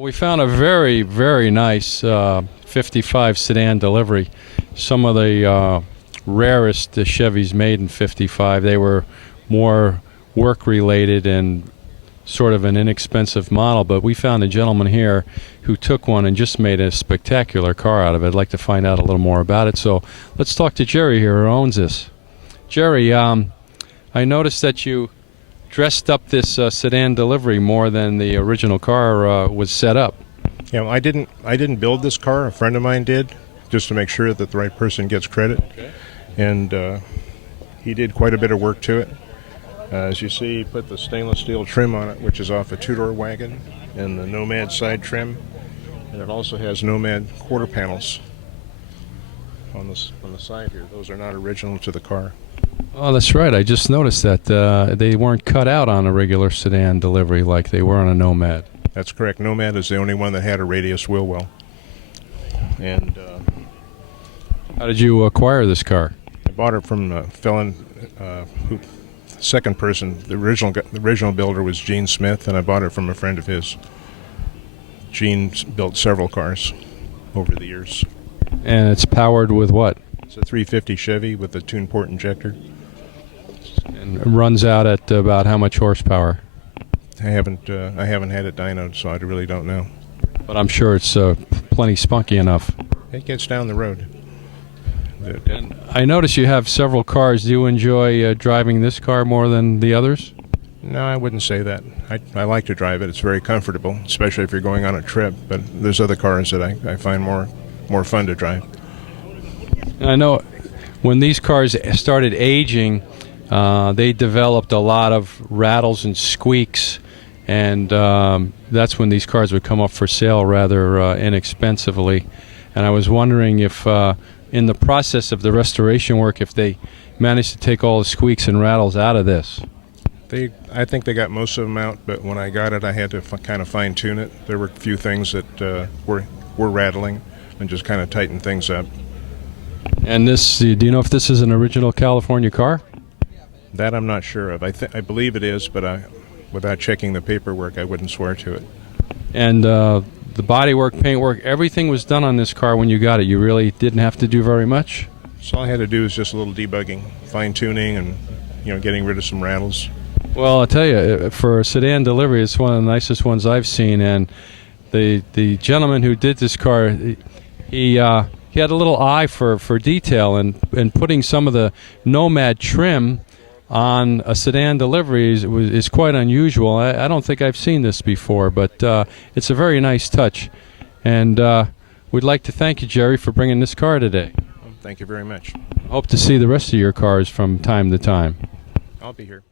Well, we found a very, very nice 55 sedan delivery. Some of the rarest Chevys made in 55. They were more work-related and sort of an inexpensive model, but we found a gentleman here who took one and just made a spectacular car out of it. I'd like to find out a little more about it, so let's talk to Jerry here, who owns this. Jerry, I noticed that you dressed up this sedan delivery more than the original car was set up. Yeah, I didn't build this car. A friend of mine did, just to make sure that the right person gets credit. Okay. And he did quite a bit of work to it. As you see, he put the stainless steel trim on it, which is off a two-door wagon, and the Nomad side trim. And it also has Nomad quarter panels on the side here. Those are not original to the car. Oh, that's right. I just noticed that they weren't cut out on a regular sedan delivery like they were on a Nomad. That's correct. Nomad is the only one that had a radius wheel well. And how did you acquire this car? I bought it from a felon second person. The original builder was Gene Smith, and I bought it from a friend of his. Gene built several cars over the years. And it's powered with what? It's a 350 Chevy with a tune port injector. And it runs out at about how much horsepower? I haven't had it dynoed, so I really don't know. But I'm sure it's plenty spunky enough. It gets down the road. And I notice you have several cars. Do you enjoy driving this car more than the others? No, I wouldn't say that. I like to drive it. It's very comfortable, especially if you're going on a trip. But there's other cars that I find more fun to drive. And I know when these cars started aging, they developed a lot of rattles and squeaks, and that's when these cars would come up for sale rather inexpensively. And I was wondering if in the process of the restoration work, if they managed to take all the squeaks and rattles out of this. I think they got most of them out, but when I got it, I had to kind of fine-tune it. There were a few things that were rattling, and just kind of tighten things up. And this, do you know if this is an original California car? That I'm not sure of. I believe it is, but without checking the paperwork, I wouldn't swear to it. And the bodywork, paintwork, everything was done on this car when you got it. You really didn't have to do very much? So all I had to do was just a little debugging, fine-tuning, and getting rid of some rattles. Well, I'll tell you, for a sedan delivery, it's one of the nicest ones I've seen. And the gentleman who did this car, he had a little eye for detail, and putting some of the Nomad trim on a sedan delivery is quite unusual. I don't think I've seen this before, but it's a very nice touch. And we'd like to thank you, Jerry, for bringing this car today. Thank you very much. Hope to see the rest of your cars from time to time. I'll be here.